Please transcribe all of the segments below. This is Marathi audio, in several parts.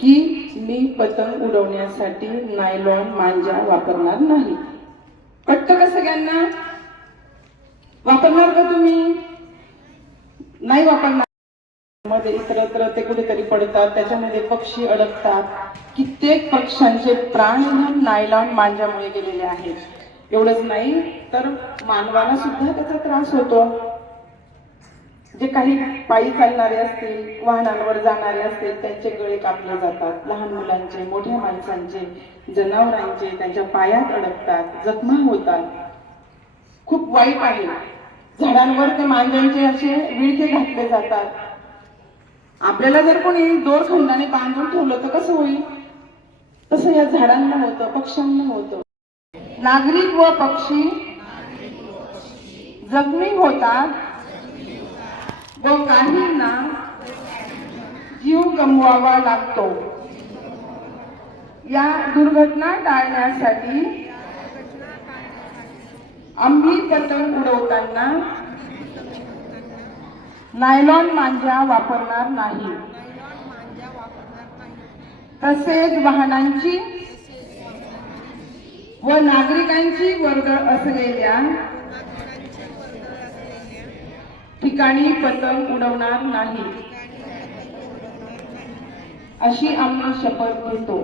की मी पतंग उडवण्यासाठी नायलॉन मांजा वापरणार नाही। पटतं का सगळ्यांना? वापरणार का तुम्ही? नाही वापरणार। मध्ये इतरत्र ते कुठेतरी पडतात, त्याच्यामध्ये पक्षी अडकतात। कित्येक पक्ष्यांचे प्राणधन नायलॉन मांजामुळे गेलेले आहेत। एवढंच नाही तर मानवाला सुद्धा त्याचा त्रास होतो। जे काही पायी चालणारे असतील, वाहनांवर जाणारे असतील, त्यांचे गळे कापले जातात। लहान मुलांचे, मोठ्या माणसांचे, जनावरांचे त्यांच्या पायात अडकतात, जखमा होतात। खूप वाईट आहे। झाडांवर ते मांजांचे असे विळखे घातले जातात। आपल्याला जर कोणी दोरखंडाने बांधून ठेवलं तर कसं होईल? तसं या झाडांना होतं, पक्ष्यांना होतं। नागरिक व पक्षी जखमी होतात व काहींना जीव गमवावा लागतो। या दुर्घटना टाळण्यासाठी आम्ही पतंग उडवताना नायलॉन मांजा वापरणार नाही। तसेच वाहनांची व नागरिकांची वर्दळ असलेल्या ठिकाणी पतंग उडवणार नाही, अशी आम्ही शपथ घेतो।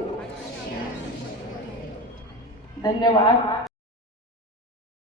धन्यवाद।